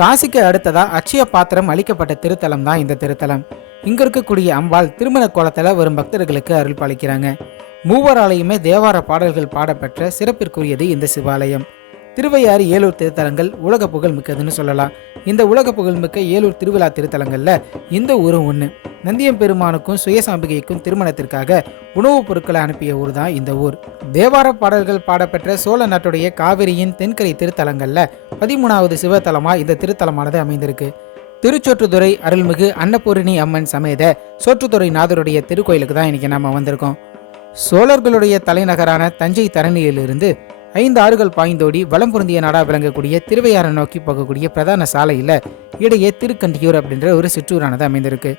காசிக்கு அடுத்ததா அட்சய பாத்திரம் அளிக்கப்பட்ட திருத்தலம் தான் இந்த திருத்தலம். இங்க இருக்கக்கூடிய அம்பாள் திருமண கோலத்துல வரும் பக்தர்களுக்கு அருள் பாலிக்கிறாங்க. மூவராலையுமே தேவார பாடல்கள் பாடப்பெற்ற சிறப்பிற்குரியது இந்த சிவாலயம். திருவையாறு ஏலூர் திருத்தலங்கள் உலக புகழ் மிக்கதுன்னு சொல்லலாம். இந்த உலக புகழ்மிக்க ஏலூர் திருவிழா திருத்தலங்களில் இந்த ஊரும் ஒன்று நந்தியம் பெருமானுக்கும் சுயசாம்பிகைக்கும் திருமணத்திற்காக உணவுப் பொருட்களை அனுப்பிய ஊர் தான் இந்த ஊர். தேவார பாடல்கள் பாடப்பெற்ற சோழ நாட்டுடைய காவிரியின் தென்கரை திருத்தலங்களில் பதிமூணாவது சிவத்தலமாக இந்த திருத்தலமானது அமைந்திருக்கு. திருச்சொற்றுத்துறை அருள்மிகு அன்னபூரணி அம்மன் சமேத சோற்றுத்துறை நாதருடைய திருக்கோயிலுக்கு தான் இன்னைக்கு நம்ம வந்திருக்கோம். சோழர்களுடைய தலைநகரான தஞ்சை தரணியிலிருந்து ஐந்து ஆறுகள் பாய்ந்தோடி வலம் பொருந்திய நாடா விளங்கக்கூடிய திருவையாறு நோக்கி போகக்கூடிய பிரதான சாலையில் இடையே திருக்கண்டியூர் அப்படின்ற ஒரு சிற்றூரானது அமைந்திருக்கு.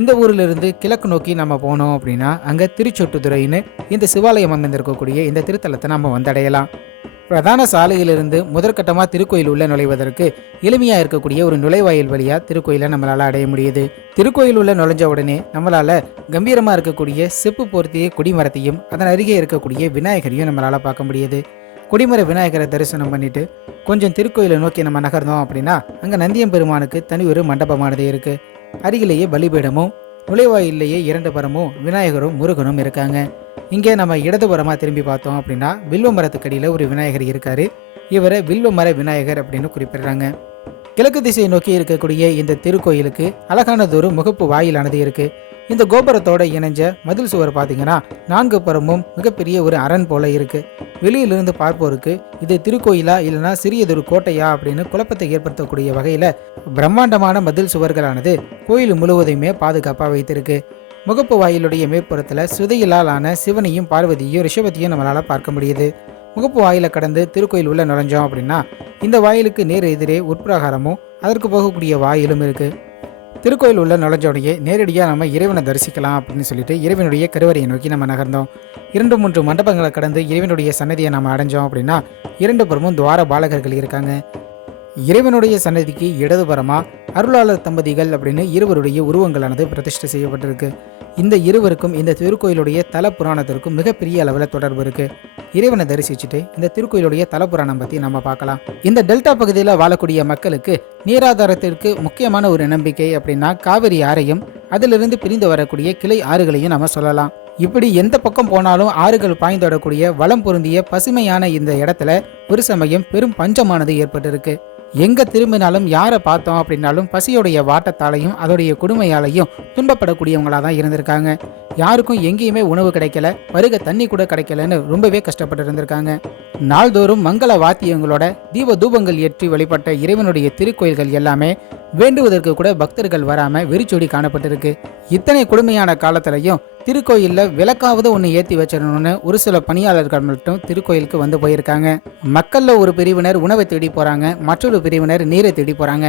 இந்த ஊரிலிருந்து கிழக்கு நோக்கி நம்ம போனோம் அப்படின்னா அங்கே திருச்சொட்டுத்துறைன்னு இந்த சிவாலயம் அமைந்திருக்கக்கூடிய இந்த திருத்தலத்தை நம்ம வந்தடையலாம். பிரதான சாலையிலிருந்து முதற்கட்டமாக திருக்கோயில் உள்ள நுழைவதற்கு எளிமையாக இருக்கக்கூடிய ஒரு நுழைவாயில் வழியாக திருக்கோயிலை நம்மளால் அடைய முடியுது. திருக்கோயில் உள்ள நுழைஞ்ச உடனே நம்மளால் கம்பீரமாக இருக்கக்கூடிய செப்பு போர்த்திய குடிமரத்தையும் அதன் அருகே இருக்கக்கூடிய விநாயகரையும் நம்மளால் பார்க்க முடியுது. குடிமர விநாயகரை தரிசனம் பண்ணிட்டு கொஞ்சம் திருக்கோயிலை நோக்கி நம்ம நகர்ந்தோம் அப்படின்னா அங்கே நந்தியம் பெருமானுக்கு தனி ஒரு மண்டபமானது இருக்குது அருகிலேயே பலிபீடமும் நுழைவாயிலேயே இரண்டு பரமும் விநாயகரும் முருகனும் இருக்காங்க. இங்கே நம்ம இடதுபுறமாக திரும்பி பார்த்தோம் அப்படின்னா வில்வ மரத்துக்கடியில் ஒரு விநாயகர் இருக்காரு. இவரை வில்வ மர விநாயகர் அப்படின்னு குறிப்பிடுறாங்க. கிழக்கு திசையை நோக்கி இருக்கக்கூடிய இந்த திருக்கோயிலுக்கு அழகானதொரு முகப்பு வாயிலானது இருக்கு. இந்த கோபுரத்தோட இணைஞ்ச மதில் சுவர் பார்த்தீங்கன்னா நான்கு புறமும் மிகப்பெரிய ஒரு அரண் போல இருக்கு. வெளியிலிருந்து பார்ப்போருக்கு இது திருக்கோயிலா இல்லைனா சிறியதொரு கோட்டையா அப்படின்னு குழப்பத்தை ஏற்படுத்தக்கூடிய வகையில் பிரம்மாண்டமான மதில் சுவர்களானது கோயில் முழுவதையுமே பாதுகாப்பாக வைத்திருக்கு. முகப்பு வாயிலுடைய மேற்புறத்தில் சுதையிலால் ஆன சிவனையும் பார்வதியும் ரிஷபத்தையும் நம்மளால் பார்க்க முடியுது. முகப்பு வாயிலை கடந்து திருக்கோயில் உள்ள நுழைஞ்சோம் அப்படின்னா இந்த வாயிலுக்கு நேர் எதிரே உட்பிரகாரமும் அதற்கு போகக்கூடிய வாயிலும் இருக்கு. திருக்கோயில் உள்ள நுழைஞ்சோடையே நேரடியாக நம்ம இறைவனை தரிசிக்கலாம் அப்படின்னு சொல்லிட்டு இறைவனுடைய கருவறையை நோக்கி நம்ம நகர்ந்தோம். இரண்டு மூன்று மண்டபங்களை கடந்து இறைவனுடைய சன்னதியை நம்ம அடைஞ்சோம் அப்படின்னா இரண்டு புறமும் துவார பாலகர்கள் இருக்காங்க. இறைவனுடைய சன்னதிக்கு இடதுபுறமா அருளாளர் தம்பதிகள் அப்படின்னு இருவருடைய உருவங்களானது பிரதிஷ்டை செய்யப்பட்டிருக்கு. இந்த இருவருக்கும் இந்த திருக்கோயிலுடைய தல புராணத்திற்கும் மிகப்பெரிய அளவில் தொடர்பு இருக்கு. இறைவனை தரிசிச்சுட்டு இந்த திருக்கோயிலுடைய தல புராணம் பற்றி நம்ம பார்க்கலாம். இந்த டெல்டா பகுதியில் வாழக்கூடிய மக்களுக்கு நீராதாரத்திற்கு முக்கியமான ஒரு நம்பிக்கை அப்படின்னா காவிரி ஆறையும் அதிலிருந்து பிரிந்து வரக்கூடிய கிளை ஆறுகளையும் நம்ம சொல்லலாம். இப்படி எந்த பக்கம் போனாலும் ஆறுகள் பாய்ந்தோடக்கூடிய வளம் பொருந்திய பசுமையான இந்த இடத்துல ஒரு சமயம் பெரும் பஞ்சமானது ஏற்பட்டிருக்கு. எங்கே திரும்பினாலும் யாரை பார்த்தோம் அப்படின்னாலும் பசியோடைய வாட்டத்தாலையும் அதோடைய கொடுமையாலையும் துன்பப்படக்கூடியவங்களாக தான் இருந்திருக்காங்க. யாருக்கும் எங்கேயுமே உணவு கிடைக்கல பருக தண்ணி கூட கிடைக்கலன்னு ரொம்பவே கஷ்டப்பட்டு இருந்திருக்காங்க. நாள்தோறும் மங்கள வாத்தியங்களோட தீப தூபங்கள் ஏற்றி வழிபட்ட இறைவனுடைய திருக்கோயில்கள் எல்லாமே வேண்டுவதற்கு கூட பக்தர்கள் வராம வெறிச்சொடி காணப்பட்டிருக்கு. இத்தனை கொடுமையான காலத்திலையும் திருக்கோயிலில் விளக்காவது ஒன்று ஏற்றி வச்சிடணும்னு ஒரு சில பணியாளர்கள் மட்டும் திருக்கோயிலுக்கு வந்து போயிருக்காங்க. மக்களில் ஒரு பிரிவினர் உணவை தேடி போகிறாங்க மற்றொரு பிரிவினர் நீரை தேடி போகிறாங்க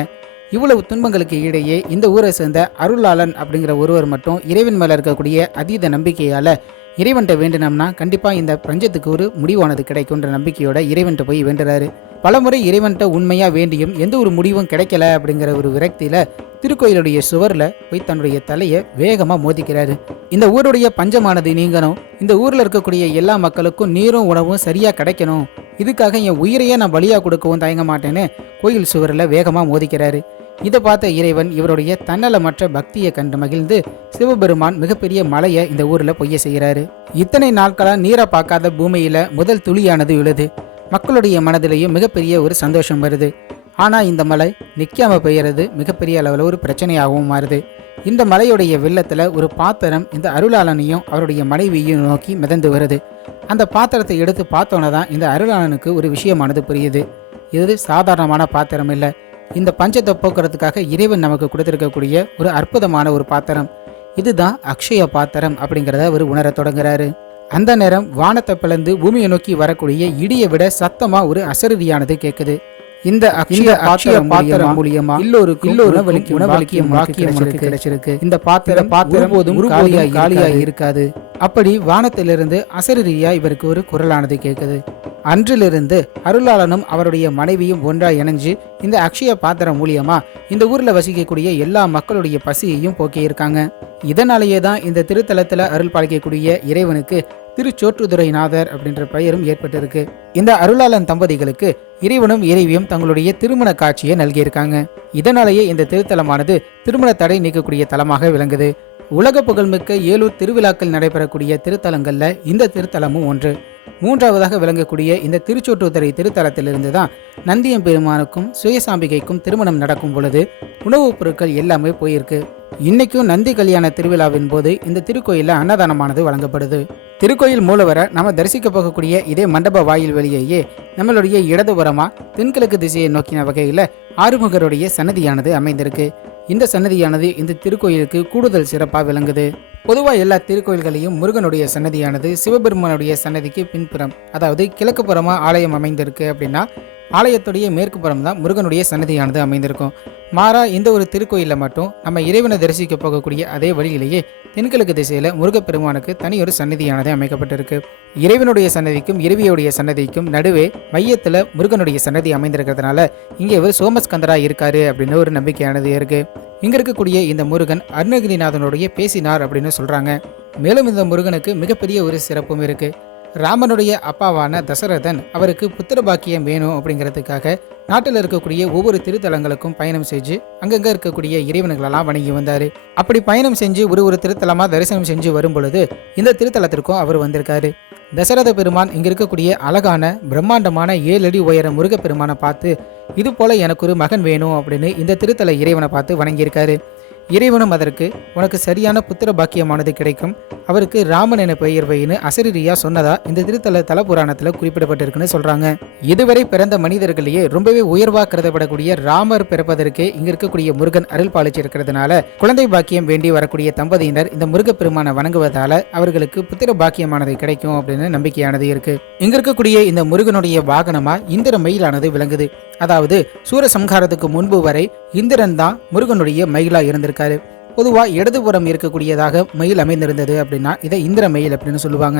இவ்வளவு துன்பங்களுக்கு இடையே இந்த ஊரை சேர்ந்த அருளாளன் அப்படிங்கிற ஒருவர் மட்டும் இறைவன் மேலே இருக்கக்கூடிய அதீத நம்பிக்கையால் இறைவன்கிட்ட வேண்டினோம்னா கண்டிப்பாக இந்த பிரஞ்சத்துக்கு ஒரு முடிவானது கிடைக்கும்ன்ற நம்பிக்கையோட இறைவன்கிட்ட போய் வேண்டுறாரு. பலமுறை இறைவன்கிட்ட உண்மையாக வேண்டியும் எந்த ஒரு முடிவும் கிடைக்கல அப்படிங்கிற ஒரு விரக்தியில் திருக்கோயிலுடைய சுவரில் போய் தன்னுடைய தலையை வேகமாக மோதிக்கிறாரு. இந்த ஊருடைய பஞ்சமானது நீங்கணும். இந்த ஊரில் இருக்கக்கூடிய எல்லா மக்களுக்கும் நீரும் உணவும் சரியாக கிடைக்கணும். இதுக்காக என் உயிரையே நான் பலியாக கொடுக்கவும் தயங்க மாட்டேன்னு கோயில் சுவரில் வேகமாக மோதிக்கிறாரு. இதை பார்த்த இறைவன் இவருடைய தன்னலமற்ற பக்தியை கண்டு மகிழ்ந்து சிவபெருமான் மிகப்பெரிய மலையை இந்த ஊர்ல பொய்ய செய்கிறாரு. இத்தனை நாட்களா நீரை பார்க்காத பூமியில முதல் துளியானது விழுது. மக்களுடைய மனதிலையும் மிகப்பெரிய ஒரு சந்தோஷம் வருது. ஆனா இந்த மலை நிக்காம பெய்யறது மிகப்பெரிய அளவில் ஒரு பிரச்சனையாகவும் மாறுது. இந்த மலையுடைய வெள்ளத்துல ஒரு பாத்திரம் இந்த அருளாளனையும் அவருடைய மனைவியையும் நோக்கி மிதந்து வருது. அந்த பாத்திரத்தை எடுத்து பார்த்தோன்னே தான் இந்த அருளாளனுக்கு ஒரு விஷயமானது புரியுது. இது சாதாரணமான பாத்திரம் இல்லை. இந்த பஞ்சத்தை போக்குறதுக்காக இறைவன் நமக்கு கொடுத்திருக்கக்கூடிய ஒரு அற்புதமான ஒரு பாத்திரம். இதுதான் அக்ஷய பாத்திரம் அப்படிங்கிறத அவர் உணரத் தொடங்குறாரு. அந்த நேரம் வானத்தை பிளந்து பூமியை நோக்கி வரக்கூடிய இடியை விட சத்தமா ஒரு அசரதியானது கேட்குது இந்த அக்ஷய அக்ஷய பாத்திரம் மூலியமா எல்லோருக்கும் எல்லோரும் உணவளிக்கும் வாக்கியம் கிடைச்சிருக்கு. இந்த பாத்திரம் பாத்திரம் போதும் காலியா காலியா இருக்காது. அப்படி வானத்திலிருந்து அசரீரியா இவருக்கு ஒரு குரலானது கேட்குது அன்றிலிருந்து அருளாளனும் அவருடைய மனைவியும் ஒன்றா இணைஞ்சு இந்த அக்ஷய பாத்திரம் மூலியமா இந்த ஊர்ல வசிக்கக்கூடிய எல்லா மக்களுடைய பசியையும் போக்கியிருக்காங்க. இதனாலேயே தான் இந்த திருத்தலத்துல அருள் பாலிக்கக்கூடிய இறைவனுக்கு திருச்சோற்றுதுறைநாதர் அப்படின்ற பெயரும் ஏற்பட்டிருக்கு. இந்த அருளாளன் தம்பதிகளுக்கு இறைவனும் இறைவியும் தங்களுடைய திருமண காட்சியை நல்கியிருக்காங்க. இதனாலேயே இந்த திருத்தலமானது திருமண தடை நீக்கக்கூடிய தலமாக விளங்குது. உலக புகழ்மிக்க ஏலூர் திருவிழாக்கள் நடைபெறக்கூடிய திருத்தலங்கள்ல இந்த திருத்தலமும் ஒன்று. மூன்றாவதாக விளங்கக்கூடிய இந்த திருச்சோற்றுத்தரை திருத்தலத்திலிருந்து தான் நந்தியம் பெருமானுக்கும் சுயசாம்பிகைக்கும் திருமணம் நடக்கும் பொழுது உணவுப் பொருட்கள் எல்லாமே போயிருக்கு. இன்னைக்கும் நந்தி கல்யாண திருவிழாவின் போது இந்த திருக்கோயிலில் அன்னதானமானது வழங்கப்படுது. திருக்கோயில் மூலவரை நம்ம தரிசிக்க போகக்கூடிய இதே மண்டப வாயில் வழியேயே நம்மளுடைய இடதுபுறமா தென்கிழக்கு திசையை நோக்கின வகையில் ஆறுமுகருடைய சன்னதியானது அமைந்திருக்கு. இந்த சன்னதியானது இந்த திருக்கோயிலுக்கு கூடுதல் சிறப்பாக விளங்குது. பொதுவாக எல்லா திருக்கோயில்களையும் முருகனுடைய சன்னதியானது சிவபெருமானுடைய சன்னதிக்கு பின்புறம் அதாவது கிழக்கு புறமாக ஆலயம் அமைந்திருக்கு அப்படின்னா ஆலயத்துடைய மேற்கு புறம் தான் முருகனுடைய சன்னதியானது அமைந்திருக்கும். மாறா இந்த ஒரு திருக்கோயிலில் மட்டும் நம்ம இறைவனை தரிசிக்க போகக்கூடிய அதே வழியிலேயே தென்கிழக்கு திசையில் முருகப்பெருமானுக்கு தனி ஒரு சன்னதியானது அமைக்கப்பட்டிருக்கு. இறைவனுடைய சன்னதிக்கும் இறைவியுடைய சன்னதிக்கும் நடுவே மையத்தில் முருகனுடைய சன்னதி அமைந்திருக்கிறதுனால இங்கே இவர் சோமஸ்கந்தரா இருக்காரு அப்படின்னு ஒரு நம்பிக்கையானது இருக்கு. இங்க இருக்கக்கூடிய இந்த முருகன் அருணகிரிநாதனுடைய பேசினார் அப்படின்னு சொல்றாங்க. மேலும் இந்த முருகனுக்கு மிகப்பெரிய ஒரு சிறப்பும் இருக்கு. ராமனுடைய அப்பாவான தசரதன் அவருக்கு புத்திர பாக்கியம் வேணும் அப்படிங்கிறதுக்காக நாட்டில் இருக்கக்கூடிய ஒவ்வொரு திருத்தலங்களுக்கும் பயணம் செஞ்சு அங்கங்கே இருக்கக்கூடிய இறைவனுங்களெல்லாம் வணங்கி வந்தார். அப்படி பயணம் செஞ்சு ஒரு ஒரு திருத்தலமாக தரிசனம் செஞ்சு வரும் பொழுது இந்த திருத்தலத்திற்கும் அவர் வந்திருக்காரு. தசரத பெருமான் இங்கே இருக்கக்கூடிய அழகான பிரம்மாண்டமான ஏழு அடி உயர முருகப்பெருமானை பார்த்து இது போல எனக்கு ஒரு மகன் வேணும் அப்படின்னு இந்த திருத்தல இறைவனை பார்த்து வணங்கியிருக்காரு. இறைவனும் அதற்கு உனக்கு சரியான புத்திர பாக்கியமானது கிடைக்கும். அவருக்கு ராமன் என பெயர் வைன்னு அசரீரியா சொன்னதா? இந்த திருத்தல தல புராணத்தில் குறிப்பிடப்பட்டிருக்குன்னு சொல்றாங்க. இதுவரை பிறந்த மனிதர்களையே ரொம்பவே உயர்வா கருதப்படக்கூடிய ராமர் பிறப்பதற்கு இங்க இருக்கக்கூடிய முருகன் அருள் பாலிச்சிருக்கிறதுனால குழந்தை பாக்கியம் வேண்டி வரக்கூடிய தம்பதியினர் இந்த முருகப்பெருமானை வணங்குவதால அவர்களுக்கு புத்திர பாக்கியமானது கிடைக்கும் அப்படின்னு நம்பிக்கையானது இருக்கு. இங்க இருக்கக்கூடிய இந்த முருகனுடைய வாகனமா இந்திர மயிலானது விளங்குது. அதாவது சூரசம்ஹாரத்துக்கு முன்பு வரை இந்திரன் தான் முருகனுடைய மயிலா இருந்திருக்கு இருக்காரு. பொதுவாக இடதுபுறம் இருக்கக்கூடியதாக மயில் அமைந்திருந்தது அப்படின்னா இதை இந்திர மயில் அப்படின்னு சொல்லுவாங்க.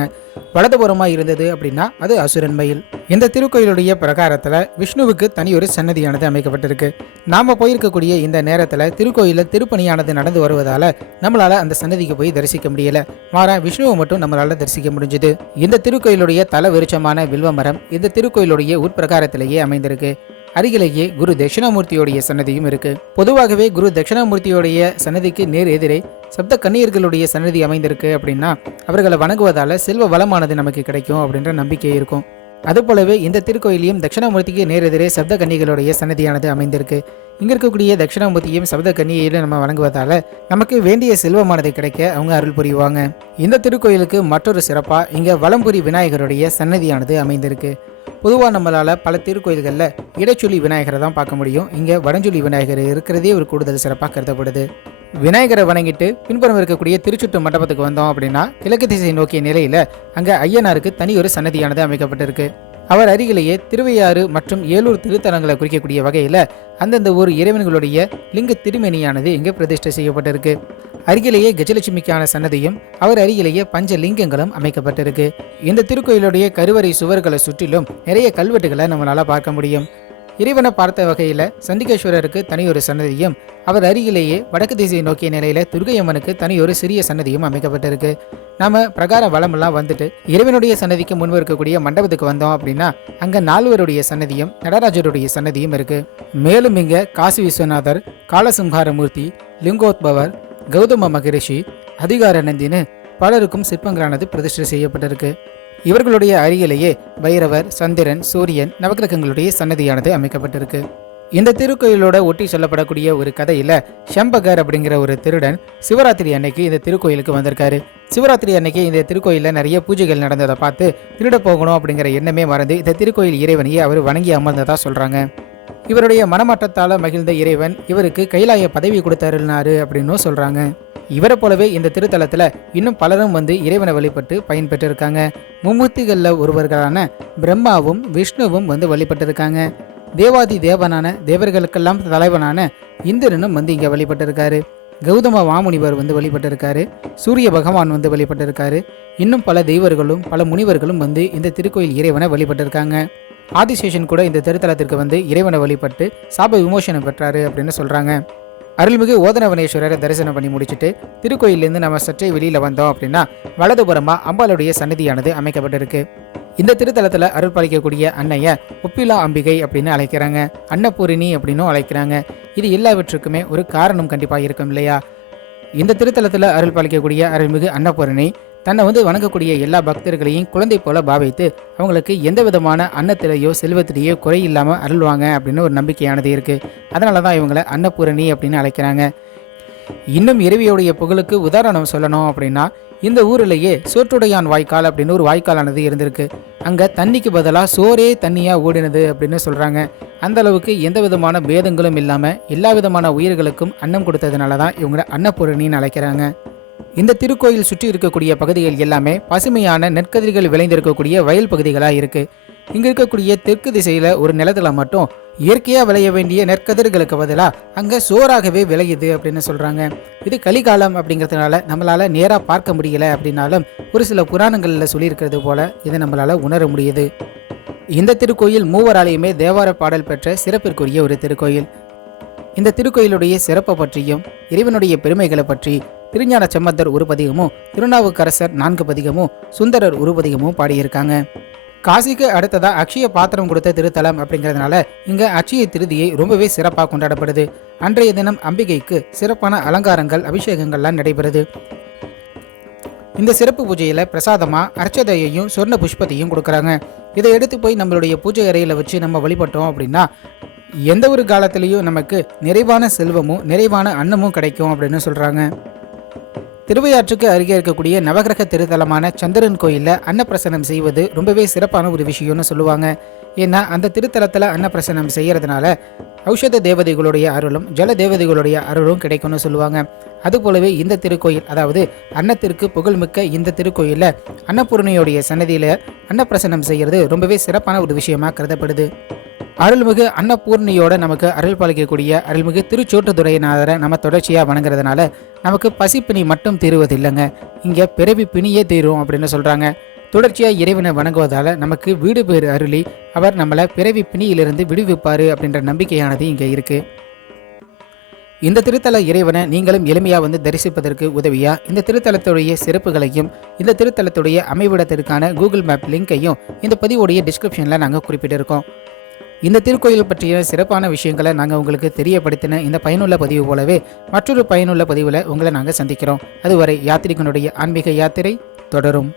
வலதுபுறமாக இருந்தது அப்படின்னா அது அசுரன் மயில். இந்த திருக்கோயிலுடைய பிரகாரத்தில் விஷ்ணுவுக்கு தனி ஒரு சன்னதியானது அமைக்கப்பட்டிருக்கு. நாம் போயிருக்கக்கூடிய இந்த நேரத்தில் திருக்கோயிலில் திருப்பணியானது நடந்து வருவதால் நம்மளால் அந்த சன்னதிக்கு போய் தரிசிக்க முடியல. மாறா விஷ்ணுவை மட்டும் நம்மளால் தரிசிக்க முடிஞ்சுது. இந்த திருக்கோயிலுடைய தல விருட்சமான வில்வமரம் இந்த திருக்கோயிலுடைய உட்பிரகாரத்திலேயே அமைந்திருக்கு. அருகிலேயே குரு தட்சிணாமூர்த்தியோடைய சன்னதியும் இருக்கு. பொதுவாகவே குரு தட்சிணாமூர்த்தியோடைய சன்னதிக்கு நேர் எதிரே சப்த கன்னியர்களுடைய சன்னதி அமைந்திருக்கு அப்படின்னா அவர்களை வணங்குவதால செல்வ வளமானது நமக்கு கிடைக்கும் அப்படின்ற நம்பிக்கை இருக்கும். அதுபோலவே இந்த திருக்கோயிலையும் தட்சிணாமூர்த்திக்கு நேர் எதிரே சப்த கன்னிகளுடைய சன்னதியானது அமைந்திருக்கு. இங்க இருக்கக்கூடிய தட்சிணாமூர்த்தியும் சப்த கன்னியையும் நம்ம வணங்குவதால நமக்கு வேண்டிய செல்வமானது கிடைக்க அவங்க அருள் புரிவாங்க. இந்த திருக்கோயிலுக்கு மற்றொரு சிறப்பா இங்க வலம்புரி விநாயகருடைய சன்னதியானது அமைந்திருக்கு. பொதுவாக நம்மளால் பல திருக்கோயில்களில் இடச்சொல்லி விநாயகரை தான் பார்க்க முடியும். இங்கே வடஞ்சொல்லி விநாயகர் இருக்கிறதே ஒரு கூடுதல் சிறப்பாக கருதப்படுது. விநாயகரை வணங்கிட்டு பின்புறம் இருக்கக்கூடிய திருச்சுட்டு மண்டபத்துக்கு வந்தோம் அப்படின்னா கிழக்கு திசை நோக்கிய நிலையில் அங்கே ஐயனாருக்கு தனி ஒரு சன்னதியானது அமைக்கப்பட்டிருக்கு. அவர் அருகிலேயே திருவையாறு மற்றும் ஏலூர் திருத்தலங்களை குறிக்கக்கூடிய வகையில் அந்தந்த ஊர் இறைவன்களுடைய லிங்க திருமேனியானது இங்கே பிரதிஷ்டை செய்யப்பட்டிருக்கு. அருகிலேயே கஜலட்சுமிக்கான சன்னதியும் அவர் அருகிலேயே பஞ்ச லிங்கங்களும் அமைக்கப்பட்டிருக்கு. இந்த திருக்கோயிலுடைய கருவறை சுவர்களை சுற்றிலும் நிறைய கல்வெட்டுகளை நம்மளால பார்க்க முடியும். இறைவனை பார்த்த வகையில் சண்டிகேஸ்வரருக்கு தனி ஒரு சன்னதியும் அவர் அருகிலேயே வடக்கு திசையை நோக்கிய நிலையில துர்கையம்மனுக்கு தனி ஒரு சிறிய சன்னதியும் அமைக்கப்பட்டிருக்கு. நாம பிரகார வளமெல்லாம் வந்துட்டு இறைவனுடைய சன்னதிக்கு முன்பு இருக்கக்கூடிய மண்டபத்துக்கு வந்தோம் அப்படின்னா அங்க நால்வருடைய சன்னதியும் நடராஜருடைய சன்னதியும் இருக்கு. மேலும் இங்க காசி விஸ்வநாதர் காலசிம்ஹாரமூர்த்தி லிங்கோத்பவர் கௌதம மகரிஷி அதிகார நந்தின்னு பலருக்கும் சிற்பங்களானது பிரதிஷ்டை செய்யப்பட்டிருக்கு. இவர்களுடைய அருகிலேயே பைரவர் சந்திரன் சூரியன் நவகிரகங்களுடைய சன்னதியானது அமைக்கப்பட்டிருக்கு. இந்த திருக்கோயிலோட ஒட்டி சொல்லப்படக்கூடிய ஒரு கதையில ஷம்பகர் அப்படிங்கிற ஒரு திருடன் சிவராத்திரி அன்னைக்கு இந்த திருக்கோயிலுக்கு வந்திருக்காரு. சிவராத்திரி அன்னைக்கு இந்த திருக்கோயிலில் நிறைய பூஜைகள் நடந்ததை பார்த்து திருட போகணும் அப்படிங்கிற எண்ணமே மறந்து இந்த திருக்கோயில் இறைவனையே அவர் வணங்கி அமர்ந்ததா சொல்றாங்க. இவருடைய மனமாற்றத்தால் மகிழ்ந்த இறைவன் இவருக்கு கைலாய பதவி கொடுத்தருளினாரு அப்படின்னும் சொல்றாங்க. இவரை போலவே இந்த திருத்தலத்தில் இன்னும் பலரும் வந்து இறைவனை வழிபட்டு பயன்பெற்றிருக்காங்க. மும்மூர்த்திகளில் ஒருவர்களான பிரம்மாவும் விஷ்ணுவும் வந்து வழிபட்டிருக்காங்க. தேவாதி தேவனான தேவர்களுக்கெல்லாம் தலைவனான இந்திரனும் வந்து இங்கே வழிபட்டிருக்காரு. கௌதம வாமுனிவர் வந்து வழிபட்டிருக்காரு. சூரிய பகவான் வந்து வழிபட்டிருக்காரு. இன்னும் பல தெய்வர்களும் பல முனிவர்களும் வந்து இந்த திருக்கோயில் இறைவனை வழிபட்டிருக்காங்க. ஆதிசேஷன் கூட இந்த திருத்தலத்திற்கு வந்து இறைவனை வழிபட்டு சாப விமோசனம் பெற்றாரு அப்படின்னு சொல்றாங்க. அருள்மிகு ஓதனவனேஸ்வரரை தரிசனம் பண்ணி முடிச்சுட்டு திருக்கோயிலேருந்து நம்ம சற்றே வெளியில் வந்தோம் அப்படின்னா வலதுபுறமாக அம்பாளுடைய சன்னதியானது அமைக்கப்பட்டிருக்கு. இந்த திருத்தலத்தில் அருள் பாலிக்கக்கூடிய அன்னைய ஒப்பிலா அம்பிகை அப்படின்னு அழைக்கிறாங்க. அன்னபூரணி அப்படின்னும் அழைக்கிறாங்க. இது எல்லாவற்றுக்குமே ஒரு காரணம் கண்டிப்பாக இருக்கும் இல்லையா? இந்த திருத்தலத்தில் அருள் பாலிக்கக்கூடிய அருள்மிகு அன்னபூரணி தன்னை வந்து வணங்கக்கூடிய எல்லா பக்தர்களையும் குழந்தை போல பாவித்து அவங்களுக்கு எந்த விதமான அன்னத்திலேயோ செல்வத்திலேயோ குறை இல்லாமல் அருள்வாங்க அப்படின்னு ஒரு நம்பிக்கையானது இருக்குது அதனால தான் இவங்களை அன்னபூரணி அப்படின்னு அழைக்கிறாங்க. இன்னும் இறைவியுடைய புகழுக்கு உதாரணம் சொல்லணும் அப்படின்னா இந்த ஊரிலேயே சோற்றுடையான் வாய்க்கால் அப்படின்னு ஒரு வாய்க்காலானது இருந்திருக்கு. அங்கே தண்ணிக்கு பதிலாக சோறே தண்ணியாக ஓடினது அப்படின்னு சொல்கிறாங்க அந்த அளவுக்கு எந்த விதமான பேதங்களும் இல்லாமல் எல்லா விதமான உயிர்களுக்கும் அன்னம் கொடுத்ததுனால தான் இவங்களை அன்னபூரணின்னு அழைக்கிறாங்க. இந்த திருக்கோயில் சுற்றி இருக்கக்கூடிய பகுதிகள் எல்லாமே பசுமையான நெற்கதிர்கள் விளைந்திருக்கக்கூடிய வயல் பகுதிகளாக இருக்கு. இங்க இருக்கக்கூடிய தெற்கு திசையில ஒரு நிலத்துல மட்டும் இயற்கையா விளைய வேண்டிய நெற்கதிர்களுக்கு பதிலாக அங்க சோறாகவே விளையுது அப்படின்னு சொல்றாங்க. இது கலிகாலம் அப்படிங்கிறதுனால நம்மளால நேரா பார்க்க முடியல அப்படின்னாலும் ஒரு சில புராணங்கள்ல சொல்லியிருக்கிறது போல இதை நம்மளால உணர முடியுது. இந்த திருக்கோயில் மூவராலையுமே தேவார பாடல் பெற்ற சிறப்பிற்குரிய ஒரு திருக்கோயில். இந்த திருக்கோயிலுடைய சிறப்பை பற்றியும் இறைவனுடைய பெருமைகளை பற்றி திருஞான செம்மந்தர் ஒரு பதிகமும் திருநாவுக்கரசர் நான்கு பதிகமும் சுந்தரர் ஒரு பதிகமும் பாடியிருக்காங்க. காசிக்கு அடுத்ததா அக்ஷய பாத்திரம் கொடுத்த திருத்தலம் அப்படிங்கிறதுனால இங்க அக்ஷய திருதியை ரொம்பவே சிறப்பாக கொண்டாடப்படுது. அன்றைய தினம் அம்பிகைக்கு சிறப்பான அலங்காரங்கள் அபிஷேகங்கள்லாம் நடைபெறுது. இந்த சிறப்பு பூஜையில பிரசாதமா அர்ச்சதையையும் சொர்ண புஷ்பத்தையும் கொடுக்குறாங்க. இதை எடுத்து போய் நம்மளுடைய பூஜை அறையில வச்சு நம்ம வழிபட்டோம் அப்படின்னா எந்த ஒரு காலத்திலையும் நமக்கு நிறைவான செல்வமும் நிறைவான அன்னமும் கிடைக்கும் அப்படின்னு சொல்றாங்க. திருவையாற்றுக்கு அருகே இருக்கக்கூடிய நவகிரக திருத்தலமான சந்திரன் கோயிலில் அன்னப்பிரசனம் செய்வது ரொம்பவே சிறப்பான ஒரு விஷயம்னு சொல்லுவாங்க. ஏன்னா அந்த திருத்தலத்தில் அன்னப்பிரசனம் செய்கிறதுனால ஔஷத தேவதைகளுடைய அருளும் ஜல தேவதைகளுடைய அருளும் கிடைக்கும்னு சொல்லுவாங்க. அதுபோலவே இந்த திருக்கோயில் அதாவது அன்னத்திற்கு புகழ்மிக்க இந்த திருக்கோயிலில் அன்னபூர்ணியோடைய சன்னதியில் அன்னப்பிரசனம் செய்கிறது ரொம்பவே சிறப்பான ஒரு விஷயமா கருதப்படுது. அருள்மிகு அன்னபூர்ணியோட நமக்கு அருள் பாலிக்கக்கூடிய அருள்மிகு திருச்சோட்டுத்துறையினாரை நம்ம தொடர்ச்சியாக வணங்குறதுனால நமக்கு பசிப்பிணி மட்டும் தீருவதில்லைங்க. இங்கே பிறவி பிணியே தீரும் அப்படின்னு சொல்கிறாங்க தொடர்ச்சியாக இறைவனை வணங்குவதால் நமக்கு வீடு பேர் அருளி அவர் நம்மளை பிறவி பிணியிலிருந்து விடுவிப்பார் அப்படின்ற நம்பிக்கையானது இங்கே இருக்குது இந்த திருத்தல இறைவனை நீங்களும் எளிமையாக வந்து தரிசிப்பதற்கு உதவியா இந்த திருத்தலத்துடைய சிறப்புகளையும் இந்த திருத்தலத்துடைய அமைவிடத்திற்கான கூகுள் மேப் லிங்கையும் இந்த பதிவுடைய டிஸ்கிரிப்ஷனில் நாங்கள் குறிப்பிட்டிருக்கோம். இந்த திருக்கோயில் பற்றிய சிறப்பான விஷயங்களை நாங்கள் உங்களுக்கு தெரியப்படுத்தின இந்த பயனுள்ள பதிவு போலவே மற்றொரு பயனுள்ள பதிவில் உங்களை நாங்கள் சந்திக்கிறோம். அதுவரை யாத்திரிகனுடைய ஆன்மீக யாத்திரை தொடரும்.